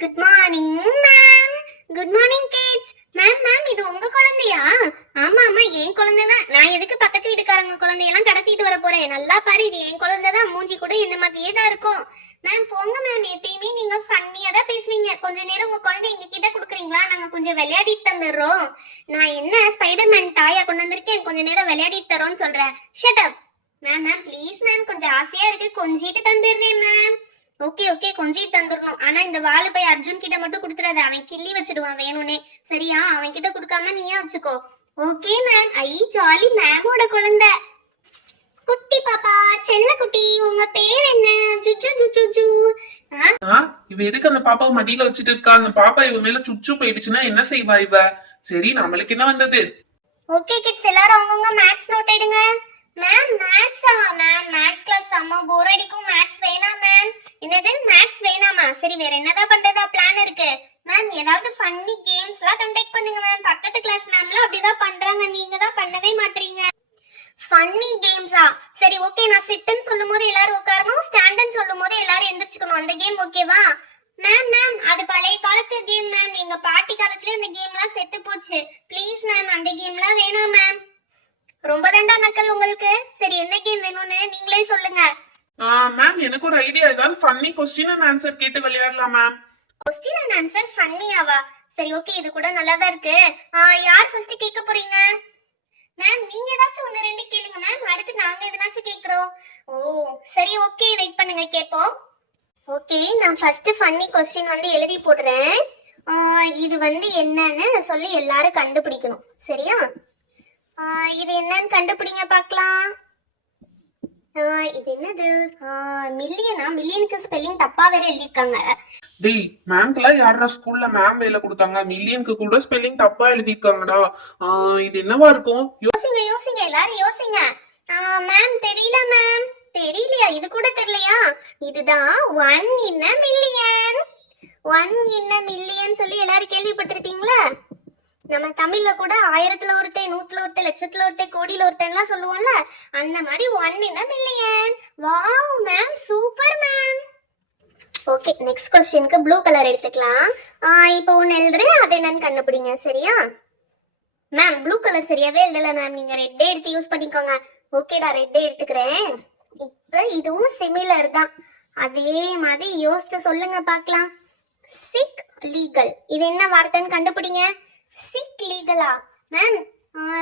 Good morning ma'am. Good morning kids. Ma'am இது உங்க குழந்தையா? ஆமா ஆமா என் குழந்தை தான். நான் எதுக்கு பக்கத்து வீட்டுக்காரங்க குழந்தையெல்லாம் கடத்திட்டு வர போறேன்? நல்லா பாரு, இது என் குழந்தை தான். மூஞ்சி கூட இந்த மாதிரியே தான் இருக்கும். மேம் போங்க மேம், எப்பயுமே நீங்க ஃபன்னியா தான் பேசுவீங்க. கொஞ்ச நேரம் உங்க குழந்தை எங்க கிட்ட குடுக்குறீங்களா? நாங்க கொஞ்சம் விளையாடிட்டு தந்துடுறோம். நான் என்ன ஸ்பைடர்மேன் டாயா கொண்டு வந்திருக்கேன், கொஞ்ச நேரம் விளையாடிட்டு தரோன்னு சொல்றேன். Shut up. Ma'am please ma'am, கொஞ்சம் ஆசையா இருக்கு, கொஞ்சிட்டு தந்துடுறேன் மேம். ஓகே ஓகே கொஞ்சம் தந்துடணும். ஆனா இந்த வாழை போய் அர்ஜுன் கிட்ட மட்டும் கொடுத்துறாத, அவன் கிள்ளி வச்சிடுவான் வேணும்னே. சரியா? அவன் கிட்ட கொடுக்காம நீயே வச்சுக்கோ. Okay ma'am. ஐ ஜாலி, மேமோட குழந்தை. குட்டி பாப்பா, செல்ல குட்டி, உங்க பேர் என்ன? ஜுஜு ஜுஜு ஜு. இவ எதுக்கு அந்த பாப்பாவை மடியில வச்சுட்டு இருக்கா? அந்த பாப்பா இவ மேல சுச்சு போயிடுச்சுன்னா என்ன செய்வா இவ? சரி, நம்மளுக்கு என்ன வந்தது? ஓகே கிட்ஸ், எல்லாரும் அவங்கவங்க மேத்ஸ் நோட் எடுங்க. மேம் மேத்ஸா? மேம் மேத்ஸ் கிளாஸ் செம்ம போர் அடிக்கும். மேத்ஸ் வேணாம் மேம். என்னது மேத்ஸ் வேணாமா? சரி, வேற என்னதான் பண்றதா பிளான் இருக்கு? மேம் ஏதாவது ஃபன்னி கேம்ஸ்லாம் கண்டக்ட் பண்ணுங்க மேம். பக்கத்து கிளாஸ் மேம்லாம் அப்படிதான் பண்றாங்க, நீங்க தான் பண்ணவே மாட்டீங்க. ஃபன்னி கேம்ஸா? சரி ஓகே, நான் சிட்டுன்னு சொல்லும்போது எல்லாரும் உட்காரணும், ஸ்டாண்டுன்னு சொல்லும்போது எல்லாரும் எந்திரிச்சுக்கணும். அந்த கேம் ஓகேவா? மேம் அது பழைய காலத்து கேம் மேம். எங்க பாட்டி காலத்துல இந்த கேம்லாம் செத்து போச்சு. ப்ளீஸ் மேம், அந்த கேம்லாம் வேணாம் மேம். ரொம்ப தண்டா நக்கல் உங்களுக்கு. சரி, என்ன கேம் வேணும்னு நீங்களே சொல்லுங்க. மேம் எனக்கு ஒரு ஐடியா. ஏதாவது ஃபன்னி क्वेश्चन அண்ட் ஆன்சர் கேட்டு விளையாடலாம் மேம். क्वेश्चन அண்ட் ஆன்சர் ஃபன்னியாவா? சரி ஓகே, இது கூட நல்லா தான் இருக்கு. யார் ஃபர்ஸ்ட் கேட்க போறீங்க? மேம் நீங்க ஏதாச்சும் ஒன்னு ரெண்டு கேளுங்க மேம், அடுத்து நாங்க எதனாச்சும் கேக்குறோம். ஓ சரி ஓகே, வெயிட் பண்ணுங்க கேப்போம். ஓகே, நான் ஃபர்ஸ்ட் ஃபன்னி क्वेश्चन வந்து எழுதி போடுறேன். இது வந்து என்னன்னு சொல்லி எல்லாரும் கண்டுபிடிக்கணும். சரியா? இது என்னன்னு கண்டுபிடிங்க பார்க்கலாம். இது என்னது? மில்லியனா? மில்லியனுக்கு ஸ்பெல்லிங் தப்பா வேற எழுதிருக்காங்க. டேய், மேம்க்குலாம் யாரா ஸ்கூல்ல மேம் வேலை கொடுத்தாங்க? மில்லியனுக்கு கூட ஸ்பெல்லிங் தப்பா எழுதிருக்காங்கடா. இது என்னவா இருக்கும்? யோசிங்க எல்லாரும் யோசிங்க. மேம் தெரியல மேம். தெரியலையா? இது கூட தெரியலையா? இதுதான் 1 in a million. 1 in a million சொல்லி எல்லாரும் கேள்விப்பட்டிருப்பீங்களா? நம்ம தமிழ்ல கூட 1000ல ஒருத்தன், 100ல ஒருத்தன், லட்சத்துல ஒருத்தன், கோடியில ஒருத்தன்லாம் சொல்லுவோம்ல, அந்த மாதிரி 1 in a million. Wow ma'am, super ma'am. Okay, next क्वेश्चनக்கு ப்ளூ கலர் எடுத்துக்கலாம். இப்போ ஒன்னு எழுதுறேன், அது என்னன்னு கண்டுபிடிங்க. சரியா? மேம் ப்ளூ கலர் சரியாவே எழுதல மேம், நீங்க ரெட்டே எடுத்து யூஸ் பண்ணிக்கோங்க. ஓகேடா, ரெட்டே எடுத்துக்கிறேன். இப்போ இதுவும் சிமிலர் தான். அதே மாதிரி யோசிச்சு சொல்லுங்க பார்க்கலாம். சிக் லீகல், இது என்ன வார்த்தைன்னு கண்டுபிடிங்க. சிக் லீகலா? மேம்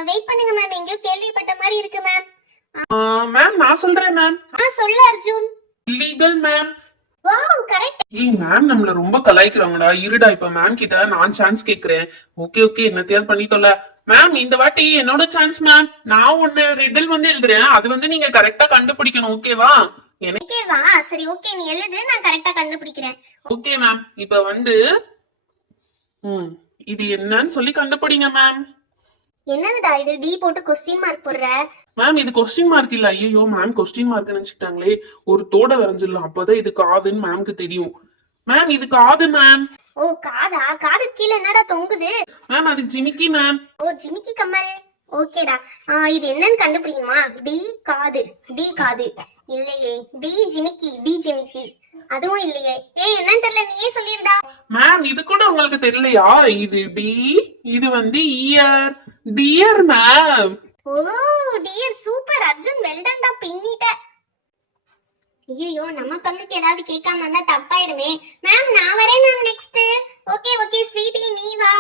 வெயிட் பண்ணுங்க மேம், எங்கேயோ கேள்விப்பட்ட மாதிரி இருக்கு மேம். மேம் நான் சொல்றேன் மேம். சொல்லு Arjun. Legal ma'am. Wow correct. ஏய் மேம் நம்மள ரொம்ப கலாய்க்கறாங்கடா. இருடா, இப்ப மேம் கிட்ட நான் சான்ஸ் கேக்குறேன். ஓகே என்னத்தையாவது பண்ணி தொலை. மேம் இந்த வாட்டி என்னோட சான்ஸ் மேம். நான் ஒன்னு ரிடில் வந்து எழுதுறேன், அது வந்து நீங்க கரெக்டா கண்டுபிடிக்கணும். ஓகேவா? ஓகேவா? சரி ஓகே, நீ எழுது, நான் கரெக்டா கண்டுபிடிக்கிறேன். Okay ma'am. இப்ப வந்து இது என்னன்னு சொல்லி கண்டுபிடிங்க மேம். என்னதுடா இது? டி போட்டு क्वेश्चन மார்க் போடுற? மேம் இது क्वेश्चन மார்க் இல்ல. ஐயோ மேம், क्वेश्चन மார்க் நினைச்சிட்டாங்களே. ஒரு தோட வரைஞ்சிடலாம், அப்பதான் இது காதுன்னு மேம்க்கு தெரியும். மேம் இது காது மேம். ஓ காதா? காது கீழ என்னடா தொங்குது? மேம் அது ஜிமிக்கி மேம். ஓ ஜிமிக்கி கம்மல். ஓகேடா. இது என்னன்னு கண்டுபிடிக்குமா? டி காது. டி காது இல்லையே. டி ஜிமிக்கி. டி ஜிமிக்கி அதுவும் இல்லையே. ஏய் என்னன்னு தெரியல, நீயே சொல்லிருடா. மேம் இது கூட உங்களுக்கு தெரியலையா? இது டி, இது வந்து ear. Dear ma'am. Oh dear, super Arjun, well டன்டா, பின்னிட்ட. ஐயோ நம்ம பங்குக்கு ஏதாவது கேட்காம இருந்தா தப்பாயிருமே. மேம் நான் வரேன் மேம் நெக்ஸ்ட். ஓகே ஸ்வீட்டி நீ வா.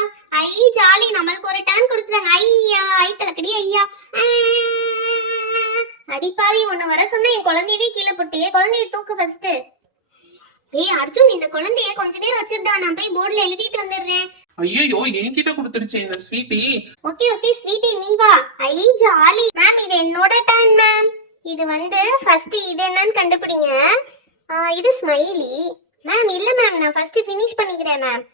ஐ ஜாலி, நம்மளுக்கு ஒரு டர்ன் கொடுத்துறாங்க. ஐயா ஐ தலக்கடி ஐயா. அடிப்பாவி, உன்னை வர சொன்னா என் குழந்தையவே கீழே போட்டியே. குழந்தைய தூக்கு ஃபர்ஸ்ட். ஏய் அர்ஜுன், இந்த குழந்தைய கொஞ்ச நேரம் வச்சிருந்தா, நான் போய் போர்டுல எழுதிட்டு வந்துடுறேன். ஐயோ என்கிட்ட கொடுத்துருச்சு இந்த ஸ்வீட்டி. ஓகே ஸ்வீட்டி நீ வா. ஐ ஜாலி. மேம் இது என்னோட டர்ன் மேம். இது வந்து ஃபர்ஸ்ட் இது என்னன்னு கண்டுபிடிங்க. இது ஸ்மைலி. மேம் இல்ல மேம், நான் ஃபர்ஸ்ட் ஃபினிஷ் பண்ணிக்கிறேன் மேம்.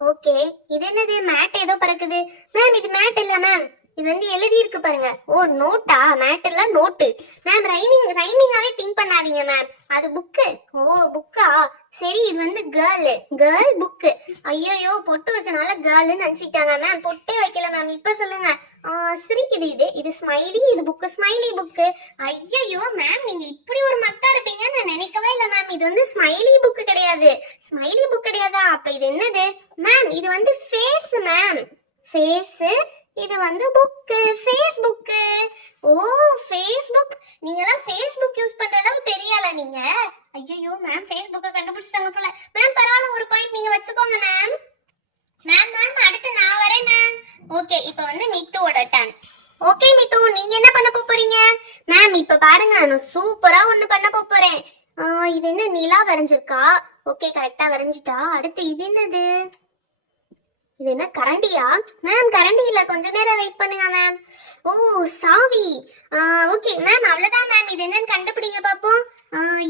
ஓகே, இது என்னது? மேட் ஏதோ பறக்குது. மேம் இது மேட் இல்ல மேம், இது வந்து எழுதி இருக்கு பாருங்க. ஓ நோட்டா, மேட்டர்ல நோட்டு. மேம் ரைமிங்காவே திங்க் பண்ணாதீங்க மேம். அது புக்கு. ஓ புக்கா, சரி இது வந்து கேர்ள் புக்கு. ஐயோ பொட்டு வச்சனால கேர்ள்னு நினைச்சிட்டாங்க மேம். பொட்டே வைக்கல மேம். இப்ப சொல்லுங்க. சிரிக்குது இது ஸ்மைலி, இது புக்கு ஸ்மைலி புக்கு. ஐயோ மேம், நீங்க இப்படி ஒரு மக்கா இருப்பீங்கன்னு நான் நினைக்கவே இல்லை மேம். இது வந்து ஸ்மைலி புக்கு கிடையாது. ஸ்மைலி புக் கிடையாதா? அப்ப இது என்னது மேம்? இது வந்து ஃபேஸ் மேம். ஃபேஸ். இது வந்து புக்கு, ஃபேஸ்புக். ஓ ஃபேஸ்புக். நீங்க எல்லாம் ஃபேஸ்புக் யூஸ் பண்ற அளவு பெரிய ஆளா நீங்க? ஐயோ மேம், ஃபேஸ்புக்கை கண்டுபிடிச்சிட்டாங்க போல. மேம் பரவாயில்ல, ஒரு பாயிண்ட் நீங்க வச்சுக்கோங்க மேம். மேம் அடுத்து நான் வரேன் மேம். ஓகே, இப்போ வந்து மித்துவோட டர்ன். ஓகே மித்து, நீங்க என்ன பண்ண போறீங்க? மேம் இப்ப பாருங்க, நான் சூப்பரா ஒண்ணு பண்ண போறேன். இது என்ன நிலா வரைஞ்சிருக்கா? ஓகே கரெக்டா வரைஞ்சிட்டா. அடுத்து இது என்னது? இது என்ன கரண்டியா? மேம் கரண்டி இல்ல, கொஞ்ச நேரம் வெயிட் பண்ணுங்க மேம். ஓ சாவி. ஓகே மேம், அவ்வளவுதான் மேம். இது என்னன்னு கண்டுபிடிங்க பாப்போம்.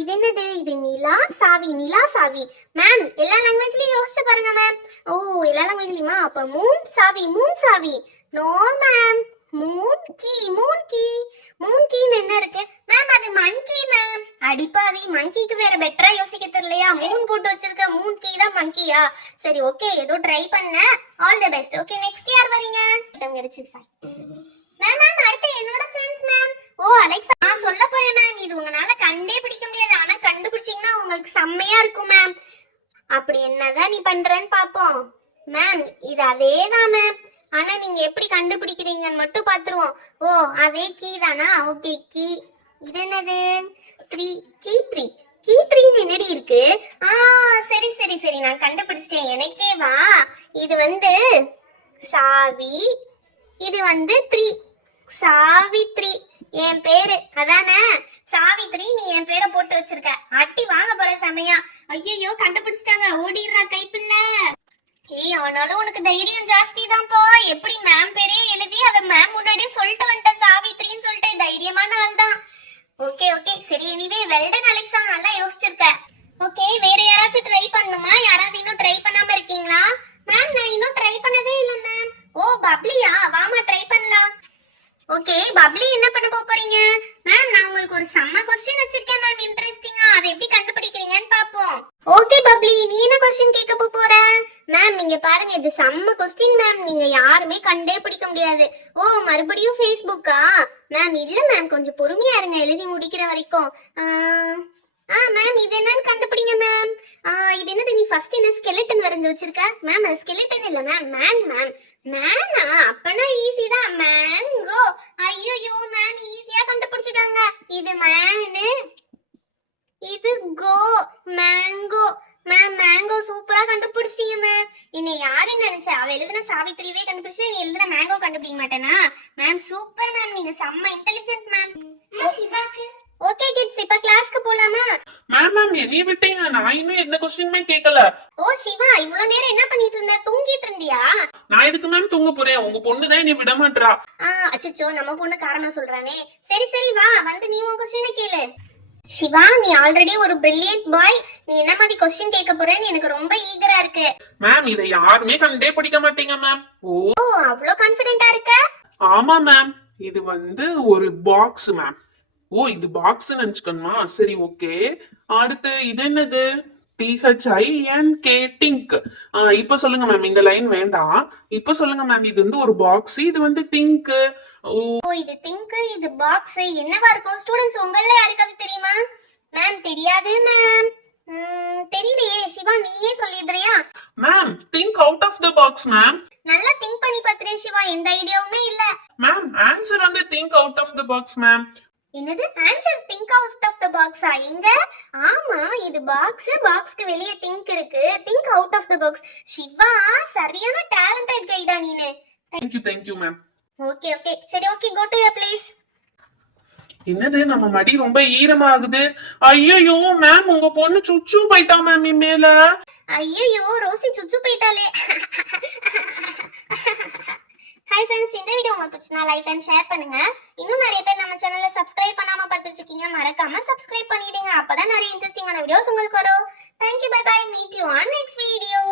இது என்னது? இது நிலா சாவி, நிலா சாவி. மேம் எல்லா லாங்குவேஜ்லயும் யோசிச்சு பாருங்க மேம். ஓ எல்லா லாங்குவேஜ்லயுமா? அப்ப மூன் சாவி, மூன் சாவி. No ma'am, moon key, moon key. Moon கீன்னு என்ன இருக்கு மேம்? அது மங்கி மேம். அடிப்பாவி, மங்கிக்கு வேற பெட்டரா யோசிக்க தெரியலையா? மூன் போட்டு வச்சிருக்க, மூன் கீ தான் மங்கியா? சரி ஓகே, ஏதோ ட்ரை பண்ண. All the best. Okay next யார் வரீங்க? மேம் அடுத்து என்னோட சான்ஸ் மேம். ஓ அலெக்சா, நான் சொல்ல போறேன் மேம். இது உங்களால கண்டே பிடிக்க முடியாது, ஆனா கண்டுபிடிச்சீங்கன்னா உங்களுக்கு செம்மையா இருக்கும் மேம். அப்படி என்னதான் நீ பண்றேன்னு பாப்போம். மேம் இது அதேதான் மேம், ஆனா நீங்க எப்படி கண்டுபிடிக்கிறீங்கன்னு மட்டும் பாத்துருவோம். ஓ அதே கீ தானா? Okay key. இது என்னது? 3 கீ 3. கீ 3ன்னு என்னடி இருக்கு? சரி சரி சரி, நான் கண்டுபிடிச்சிட்டேன். எனக்கே வா. இது வந்து சாவி, இது வந்து 3. சாவித்ரி என் பேரு, அதானே? சாவித்ரி, நீ என் பேரை போட்டு வச்சிருக்க. அட்டி வாங்க போற சமயா. ஐயோ கண்டுபிடிச்சிட்டாங்க, ஓடிடுறா கைப்பில்ல. ஏய் ஆனாலும் உனக்கு தைரியம் ஜாஸ்தி தான்ப்பா. எப்படி மேம் பேரே எழுதி அத மேம் முன்னாடியே சொல்லிட்டு வந்துட்ட, சாவித்ரின்னு சொல்லிட்டு. தைரியமான ஆள் தான். ஓகே ஓகே சரி, எனிவே வெல்டன் அலெக்சா, நல்லா யோசிச்சிருக்க. ஓகே வேற யாராச்சும் ட்ரை பண்ணணுமா? யாராவது இன்னும் ட்ரை பண்ணாம இருக்கீங்களா? மேம் நான் இன்னும் ட்ரை பண்ணவே இல்லை மேம். ஓ பப்ளியா, வாமா ட்ரை பண்ணலாம். ஓகே பப்ளி, என்ன பண்ண போறீங்க? மேம் நான் உங்களுக்கு ஒரு செம்ம क्वेश्चन வச்சிருக்கேன் மேம், இன்ட்ரஸ்டிங்கா. அதை எப்படி கண்டுபிடிக்கிறீங்கன்னு பாப்போம். ஓகே பப்ளி, நீ என்ன क्वेश्चन கேட்க போற? மேம் நீங்க பாருங்க, இது செம்ம क्वेश्चन மேம். நீங்க யாருமே கண்டே பிடிக்க முடியாது. ஓ மறுபடியும் ஃபேஸ்புக்கா? மேம் இல்ல மேம், கொஞ்சம் பொறுமையா இருங்க, எழுதி முடிக்கிற வரைக்கும். மேம் இது என்னன்னு கண்டுபிடிங்க மேம். இது என்னது? நீ ஃபர்ஸ்ட் என்ன ஸ்கெலட்டன் வரைஞ்சு வச்சிருக்க? மேம் அது ஸ்கெலட்டன் இல்ல மேம், மேன் மேம். மேனா? அப்பனா ஈஸி தான், மேங்கோ. ஐயோ மேம் ஈஸியா கண்டுபிடிச்சிட்டாங்க. இது மேனு, இது கோ, மேங்கோ. மேம் மேங்கோ சூப்பரா கண்டுபிடிச்சிட்டீங்க மேம். என்னை யாருன்னு நினைச்சா? அவ எழுதுன சாவித்திரியே கண்டுபிடிச்சா, நீ எழுதுன மேங்கோ கண்டுபிடிக்க மாட்டேனா? மேம் சூப்பர் மேம், நீங்க செம்ம இன்டெலிஜென்ட் மேம். ஓகே கிட்ஸ், இப்ப கிளாஸ்க்கு போலாமா? மேம் என்னைய விட்டீங்க, நான் இன்னும் எந்த கொஸ்டினுமே கேட்கல. ஓ சிவா, இவ்வளவு நேரம் என்ன பண்ணிட்டு இருந்த? தூங்கிட்டு இருந்தியா? நான் எதுக்கு மேம் தூங்க போறேன்? உங்க பொண்ணு தான் என்னை விட மாட்டா. அச்சச்சோ, நம்ம பொண்ணு காரணம் சொல்றானே. சரி சரி வா, வந்து நீ உன் கொஸ்டினை கேளு. சிவா, நீ ஆல்ரெடி ஒரு பிரில்லியன்ட் பாய். நீ என்ன மாதிரி கொஸ்டின் கேட்க போறேன்னு எனக்கு ரொம்ப ஈகரா இருக்கு. மேம் இதை யாருமே கண்டே பிடிக்க மாட்டீங்க மேம். ஓ அவ்வளோ கான்ஃபிடென்ட்டா இருக்க? ஆமா மேம், இது வந்து ஒரு பாக்ஸ் மேம். ஓ இது பாக்ஸ் நினைச்சுக்கணுமா? சரி ஓகே. அடுத்து இது என்னது? THINK, டிங்க். இப்ப சொல்லுங்க மேம், இந்த லைன் வேண்டாம். இப்ப சொல்லுங்க மேம், இது வந்து ஒரு பாக்ஸ், இது வந்து திங்க். ஓ இது திங்க், இது பாக்ஸ். என்னவா இருக்கும்? ஸ்டூடண்ட்ஸ் உங்கள யாருக்காவது தெரியுமா? மேம் தெரியாது மேம். தெரியலையே. சிவா நீயே சொல்லிடுறியா? Ma'am think out of the box ma'am. நல்லா திங்க் பண்ணி பாத்துறேன் சிவா, எந்த ஐடியாவுமே இல்ல. மேம் ஆன்சர் வந்து think out of the box ma'am. என்னது? Answer think out of the பாக்ஸா? எங்க? ஆமா இது பாக்ஸ், பாக்ஸ்க்கு வெளியே திங்க் இருக்கு. Think out of the box. Siva சரியான டேலண்டட் கைடா நீனு. Thank you ma'am. Okay okay சரி okay, go to your place. என்னது நம்ம மடி ரொம்ப ஈரமாகுது. ஐயோ மேம், உங்க பொண்ணு சுச்சு போயிட்டா மேம் மேல. ஐயோ ரோசி சுச்சு போயிட்டாலே. ஹாய் ஃப்ரெண்ட்ஸ், இந்த வீடியோ உங்களுக்கு பிடிச்சா லைக் அண்ட் ஷேர் பண்ணுங்க. இன்னும் நிறைய பேர் நம்ம சேனலை சப்ஸ்கிரைப் பண்ணாம பார்த்துட்டு இருக்கீங்க, மறக்காம சப்ஸ்கிரைப் பண்ணிடுங்க. அப்பதான் நிறைய இன்ட்ரெஸ்டிங்கான வீடியோஸ் உங்களுக்கு வரும். Thank you, bye bye, meet you on next video.